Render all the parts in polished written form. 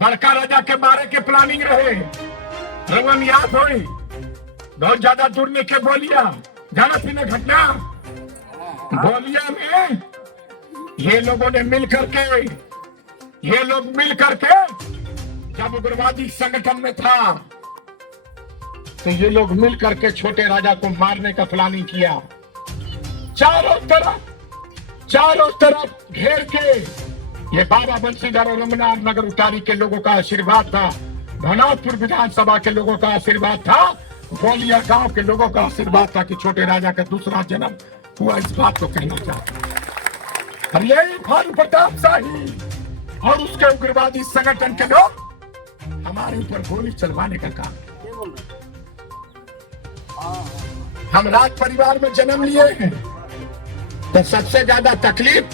बड़का राजा के मारे के प्लानिंग रहे। रंगन याद हो बहुत ज्यादा दूर में के बोलिया जाना थी ना घटना। बोलिया में ये लोगों ने मिल करके जब उग्रवादी संगठन में था तो ये लोग मिल करके छोटे राजा को मारने का प्लानिंग किया। चारों तरफ घेर के ये बाबा बंशीधर और रमनाथ नगर उटारी के लोगों का आशीर्वाद था, भनौतपुर विधानसभा के लोगों का आशीर्वाद था, बोलिया गांव के लोगों का आशीर्वाद था कि छोटे राजा का दूसरा जन्म हुआ। इस बात को कहना चाहता और यही भानु प्रताप शाही और उसके उग्रवादी संगठन के लोग हमारे ऊपर गोली चलवाने का काम। हम राज परिवार में जन्म लिए हैं तो सबसे ज्यादा तकलीफ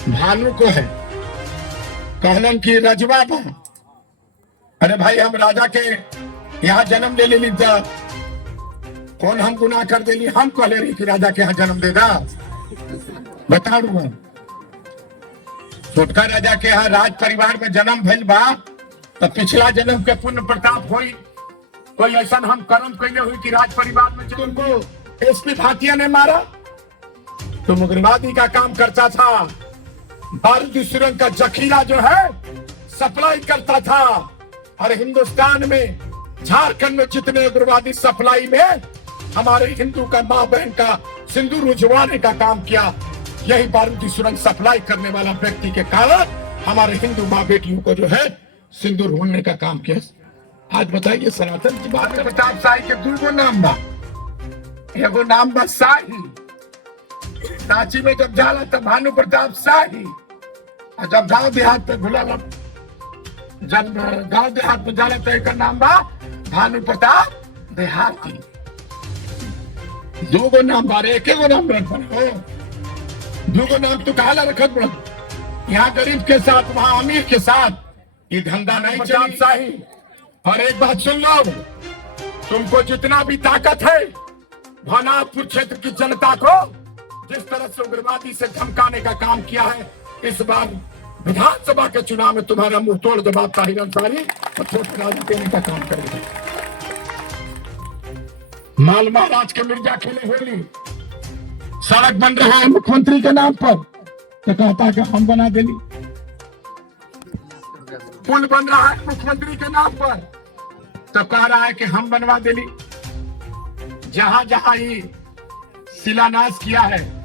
भानु को है। कहलन की रजवा बा, अरे भाई हम राजा के यहाँ जन्म ले ली था, कौन हम गुनाह कर देली, हम कहले रही कि राजा के यहाँ जन्म देगा। बता दूंगा छोटका राजा के यहाँ राज परिवार में जन्म भइल बा तो पिछला जन्म के पुण्य प्रताप हुई, कोई ऐसा हम कर्म कैले हुई कि राज परिवार में तुमको एसपी भाटिया ने मारा। तुम उग्रवादी का काम करता था, बारूदी सुरंग का जखीरा जो है सप्लाई करता था और हिंदुस्तान में झारखंड में जितने उग्रवादी सप्लाई में हमारे हिंदू का माँ बहन का सिंदूर उजवाने का काम किया, यही बारूदी सुरंग सप्लाई करने वाला व्यक्ति के कारण हमारे हिंदू माँ बेटियों को जो है सिंदूर होने का काम किया। आज बताइए सनातन की बात में प्रताप शाही के दो नाम बा, एगो नाम बा शाही, सांची में जब जाला तब भानु प्रताप शाही, और जब गांव देहात पे भूला जब गांव देहात पे जाला तो एक नाम बा भानु प्रताप देहाती। दो नाम बारे एक नाम रख दो नाम तो कहाला रखत बड़ा, यहाँ गरीब के साथ वहाँ अमीर के साथ ये धंधा नहीं प्रताप शाही। और एक बात सुन लो, तुमको जितना भी ताकत है भानापुर क्षेत्र की जनता को जिस तरह से उग्रवादी से धमकाने का काम किया है, इस बार विधानसभा के चुनाव में तुम्हारा मुंह तोड़ जवाब ताहिर अंसारी और छोटे राजा देने का काम करेगा। माल महाराज के मिर्जा खेले होली, सड़क बन रहा है मुख्यमंत्री के नाम पर तो कहता कि हम बना देली, पुल बन रहा है मुख्यमंत्री के नाम पर तो कह रहा है कि हम बनवा देली। जहां जहां ही शिलान्यास किया है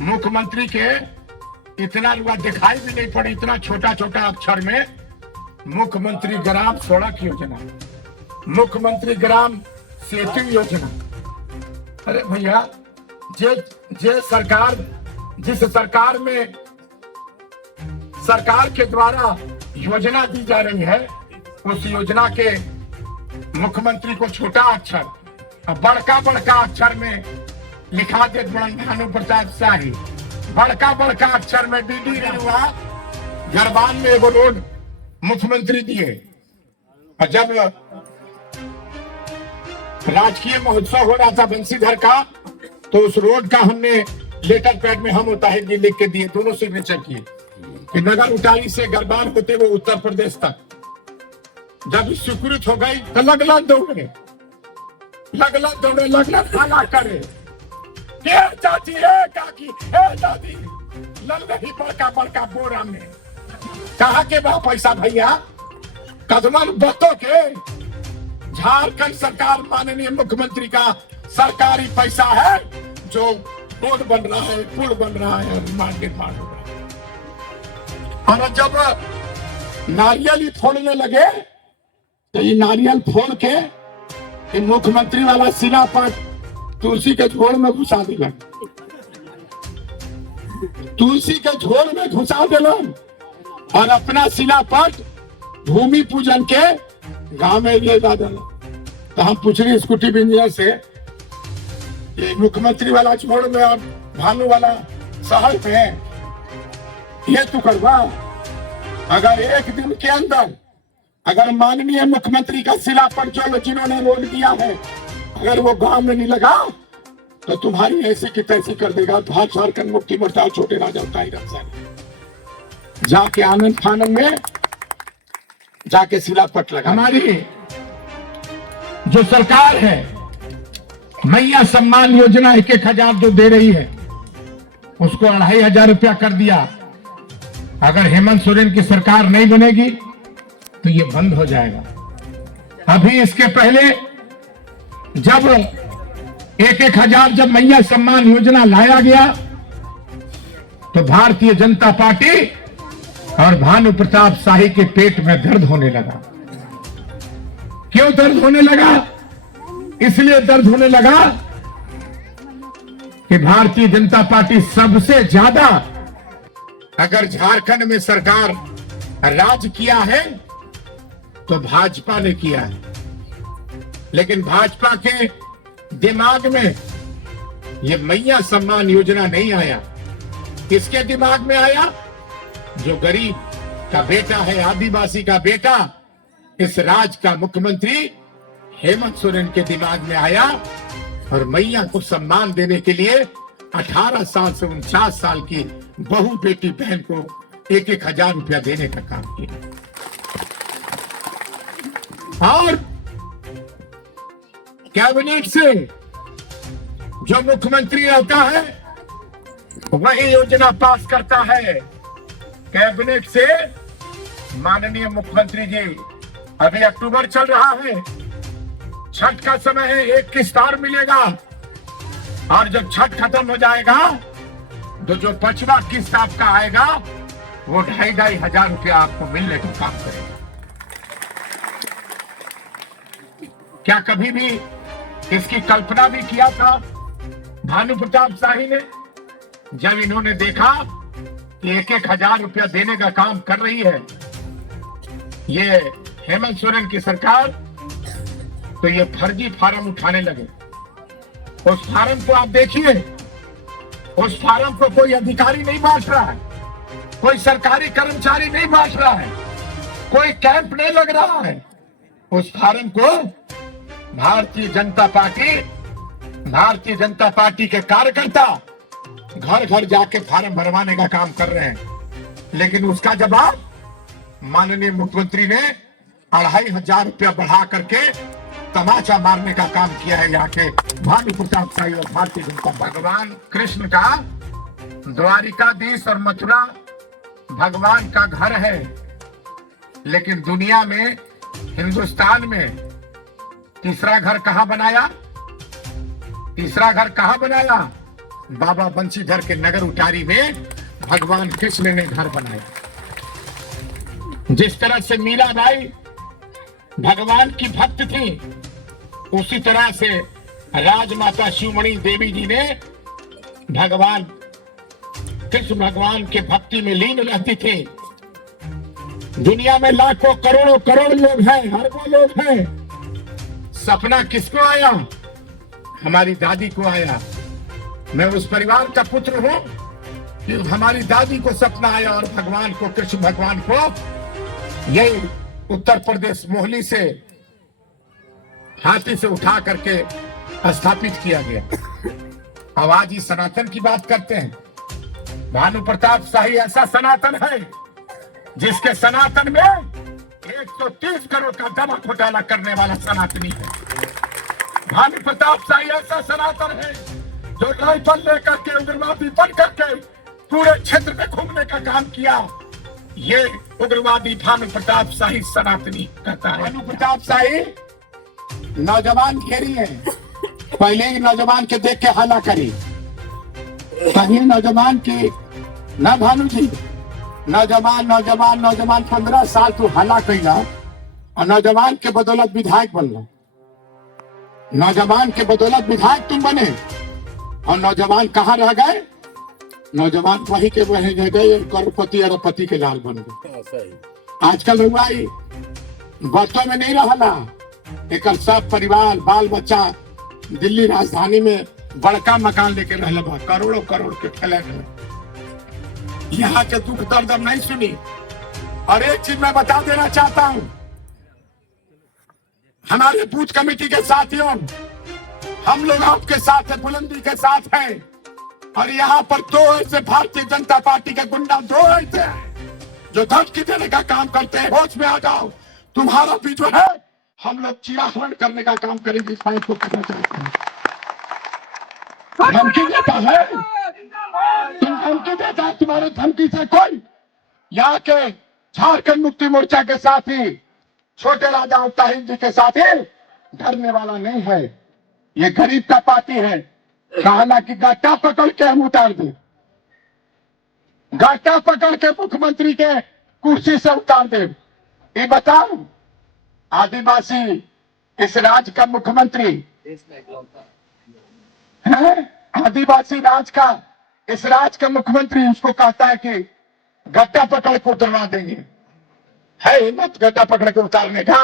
मुख्यमंत्री के, इतना रुआ दिखाई भी नहीं पड़ी, इतना छोटा छोटा अक्षर में मुख्यमंत्री ग्राम सड़क योजना, मुख्यमंत्री ग्राम सेतु योजना। अरे भैया जे सरकार जिस सरकार में सरकार के द्वारा योजना दी जा रही है उस योजना के मुख्यमंत्री को छोटा अक्षर और बड़का अक्षर में लिखा दे भानु प्रताप शाही, बड़का अक्षर में डीडी रेणुआ गरबान में एगो रोड मुख्यमंत्री दिए। और जब राजकीय महोत्सव हो रहा था बंशीधर का तो उस रोड का हमने लेटर पैड में हम ताहिर जी लिख के दिए, दोनों सिग्नेचर किए कि नगर उटारी से गरबान होते हुए उत्तर प्रदेश तक जब स्वीकृत हो गई तो लगला दौड़े खाना करे चाची है काकी है दादी लग रही बड़का बोरा में कहा के बा पैसा भैया कदमन बतों के झारखंड सरकार माननीय मुख्यमंत्री का सरकारी पैसा है जो रोड बन रहा है, पुल बन रहा है और निर्माण हो रहा है। और जब नारियल ही फोड़ने लगे तो ये नारियल फोड़ के मुख्यमंत्री वाला सिला पर तुलसी के झोड़ में घुसा दिलन, तुलसी के झोड़ में घुसा दिलन और अपना शिलापट भूमि पूजन के गांव में ले जा दिलन। तो हम पूछ रहे स्कूटी इंजीनियर से ये मुख्यमंत्री वाला झोड़ में और भानु वाला शहर में ये तू करवा, अगर एक दिन के अंदर अगर माननीय मुख्यमंत्री का शिलापट जो जिन्होंने रोल दिया है अगर वो गांव में नहीं लगा तो तुम्हारी ऐसी की तैसी कर देगा। झारखंड मुक्ति मोर्चा छोटे राजा ताहिर अंसारी जाके आनंद फानंद में जाके सिलापट लगा। हमारी जो सरकार है मैया सम्मान योजना 1,000 जो दे रही है उसको 2,500 रुपया कर दिया। अगर हेमंत सोरेन की सरकार नहीं बनेगी तो ये बंद हो जाएगा। अभी इसके पहले जब 1,000 जब मैया सम्मान योजना लाया गया तो भारतीय जनता पार्टी और भानु प्रताप शाही के पेट में दर्द होने लगा। क्यों दर्द होने लगा? इसलिए दर्द होने लगा कि भारतीय जनता पार्टी सबसे ज्यादा, अगर झारखंड में सरकार राज किया है तो भाजपा ने किया है, लेकिन भाजपा के दिमाग में ये मैया सम्मान योजना नहीं आया। किसके दिमाग में आया? जो गरीब का बेटा है, आदिवासी का बेटा, इस राज का मुख्यमंत्री हेमंत सोरेन के दिमाग में आया और मैया को सम्मान देने के लिए 18 साल से 49 साल की बहू बेटी बहन को 1,000 रुपया देने का काम किया। और कैबिनेट से जो मुख्यमंत्री रहता है वही योजना पास करता है। कैबिनेट से माननीय मुख्यमंत्री जी, अभी अक्टूबर चल रहा है, छठ का समय है, एक किस्त और मिलेगा और जब छठ खत्म हो जाएगा तो जो 5वां किस्त आपका आएगा वो 2,500 रुपया आपको मिलने का काम करेगा। क्या कभी भी इसकी कल्पना भी किया था भानु प्रताप शाही ने? जब इन्होंने देखा कि 1,000 रुपया देने का काम कर रही है ये हेमंत सोरेन की सरकार, तो ये फर्जी फार्म उठाने लगे। उस फार्म को आप देखिए, उस फार्म को कोई अधिकारी नहीं बांट रहा है, कोई सरकारी कर्मचारी नहीं बांट रहा है, कोई कैंप नहीं लग रहा है। उस फार्म को भारतीय जनता पार्टी के कार्यकर्ता घर घर जाके फार्म भरवाने का काम कर रहे हैं। लेकिन उसका जवाब माननीय मुख्यमंत्री ने 2,500 रुपया बढ़ा करके तमाचा मारने का काम किया है यहाँ के भानु प्रताप शाही और भारतीय जनता। भगवान कृष्ण का द्वारिकाधीश और मथुरा भगवान का घर है, लेकिन दुनिया में, हिंदुस्तान में तीसरा घर कहाँ बनाया? तीसरा घर कहाँ बनाया? बाबा बंशीधर के नगर उटारी में भगवान कृष्ण ने घर बनाया। जिस तरह से मीराबाई भगवान की भक्त थी, उसी तरह से राजमाता शिवमणि देवी जी ने भगवान कृष्ण भगवान के भक्ति में लीन रहती थी। दुनिया में लाखों करोड़ों करोड़ लोग हैं, अरबों लोग हैं। सपना किसको आया? हमारी दादी को आया। मैं उस परिवार का पुत्र हूं कि हमारी दादी को सपना आया और भगवान को, कृष्ण भगवान को यही उत्तर प्रदेश मोहली से हाथी से उठा करके स्थापित किया गया। अब आज ही सनातन की बात करते हैं। भानु प्रताप शाही ऐसा सनातन है जिसके सनातन में 130 करोड़ का दवा घोटाला करने वाला सनातनी है। भानु प्रताप शाही ऐसा सनातन है जो राइफल लेकर के उग्रवादी बन करके पूरे क्षेत्र में घूमने का काम किया। ये उग्रवादी भानु प्रताप शाही सनातनी कहता है। भानु प्रताप शाही नौजवान घेरी है, पहले ही नौजवान के देख के हल्ला करी। पहले नौजवान की ना भानु जी, नौजवान 15 साल तू हल्ला कैला और नौजवान के बदौलत विधायक बनला। नौजवान के बदौलत विधायक तुम बने और नौजवान कहाँ रह गए? नौजवान वही के वही रह गए, करोड़पति अरबपति के लाल बन गए। आजकल रुआई बर्तों में नहीं रहला, एक सब परिवार बाल बच्चा दिल्ली राजधानी में बड़का मकान लेके रहला बा, करोड़ों करोड़ के फ्लैट में। यहाँ के दुख दर्द अब नहीं सुनी। और एक चीज मैं बता देना चाहता हूं, हमारे बूथ कमेटी के साथियों, हम लोग आपके साथ है, बुलंदी के साथ हैं। और यहाँ पर 2 ऐसे भारतीय जनता पार्टी के गुंडा 2 ऐसे हैं जो धमकी देने का काम करते हैं। होश में आ जाओ, तुम्हारा भी जो है हम लोग चिराहरण करने का काम करेंगे। इस फाइल को करना चाहते हैं। धमकी देता है, तुम धमकी देता है, तुम्हारे धमकी से कोई यहाँ के झारखंड मुक्ति मोर्चा के साथी छोटे राजा ताहिर जी के साथ ही डरने वाला नहीं है। ये गरीब का पार्टी है। कहना कि गाटा पकड़ के हम उतार दे, गाटा पकड़ के मुख्यमंत्री के कुर्सी से उतार दे। ये बताओ, आदिवासी इस राज्य का मुख्यमंत्री है, आदिवासी राज्य का इस राज्य का मुख्यमंत्री उसको कहता है कि गट्टा पकड़ के उतरवा देंगे। है हिम्मत गट्टा पकड़ के उतारने का?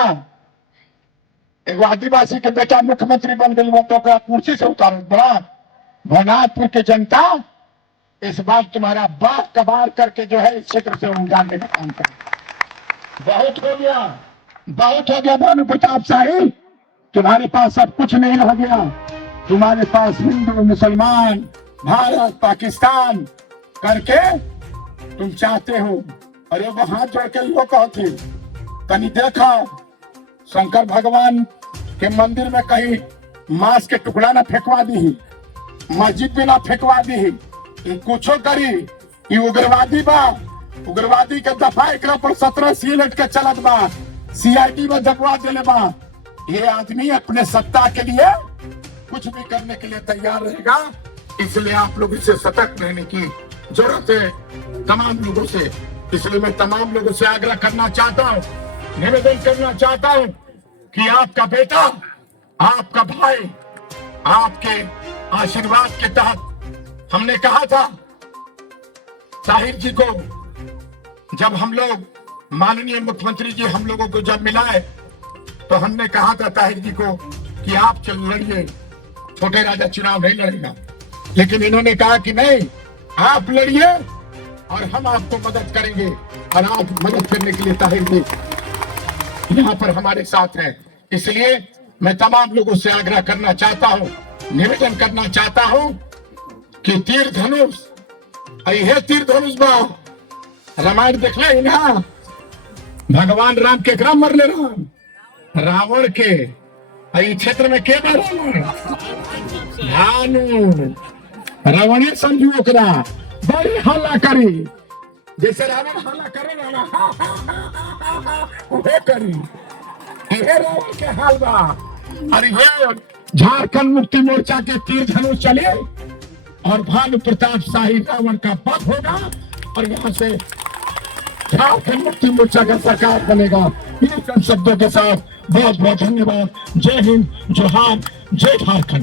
एक आदिवासी के बेटा मुख्यमंत्री बन गई, वो तो कुर्सी से उतार बड़ा। भवनाथपुर की जनता इस बार तुम्हारा बाप कबार करके जो है इस क्षेत्र से उजाड़ने का काम करे। बहुत हो गया, बहुत हो गया भानु प्रताप शाही, तुम्हारे पास सब कुछ नहीं रह गया। तुम्हारे पास हिंदू मुसलमान भारत पाकिस्तान करके तुम चाहते हो। अरे वो हाथ जोड़ के लोग कहते कहीं देखा शंकर भगवान के मंदिर में कहीं मांस के टुकड़ा ना फेंकवा दी, मस्जिद भी ना फेंकवा दी, कुछो करी। ये उग्रवादी बा, उग्रवादी के दफा एक पर 17 सीलेट के चलत बा, CID में दबवा देले बा। ये आदमी अपने सत्ता के लिए कुछ भी करने के लिए तैयार रहेगा। इसलिए आप लोग इससे सतर्क रहने की जरूरत है तमाम लोगों से। इसलिए मैं तमाम लोगों से आग्रह करना चाहता हूँ, निवेदन करना चाहता हूँ कि आपका बेटा, आपका भाई, आपके आशीर्वाद के तहत हमने कहा था ताहिर जी को, जब हम लोग माननीय मुख्यमंत्री जी हम लोगों को जब मिलाए तो हमने कहा था ताहिर जी को कि आप चल लड़िए, छोटे राजा चुनाव नहीं लड़ेगा। लेकिन इन्होंने कहा कि नहीं, आप लड़िए और हम आपको मदद करेंगे। और आज मदद करने के लिए ताहिर जी यहाँ पर हमारे साथ हैं। इसलिए मैं तमाम लोगों से आग्रह करना चाहता हूँ, निवेदन करना चाहता हूँ कि तीर धनुष, यह तीर धनुष बा रामायण देख ले ना, भगवान राम के क्रम मर ले रावण के क्षेत्र में के भानु रावणे समझू ओकरा बड़ी हल्ला करी, जैसे रावण हल्ला करे ना उहे करी। ये रावण के हाल बा। और ये झारखंड मुक्ति मोर्चा के तीर धनुष चले और भानु प्रताप शाही रावण का पद होगा और यहाँ से झारखंड मुक्ति मोर्चा का सरकार बनेगा। इन शब्दों के साथ बहुत बहुत धन्यवाद। जय हिंद, जोहार, जय झारखंड।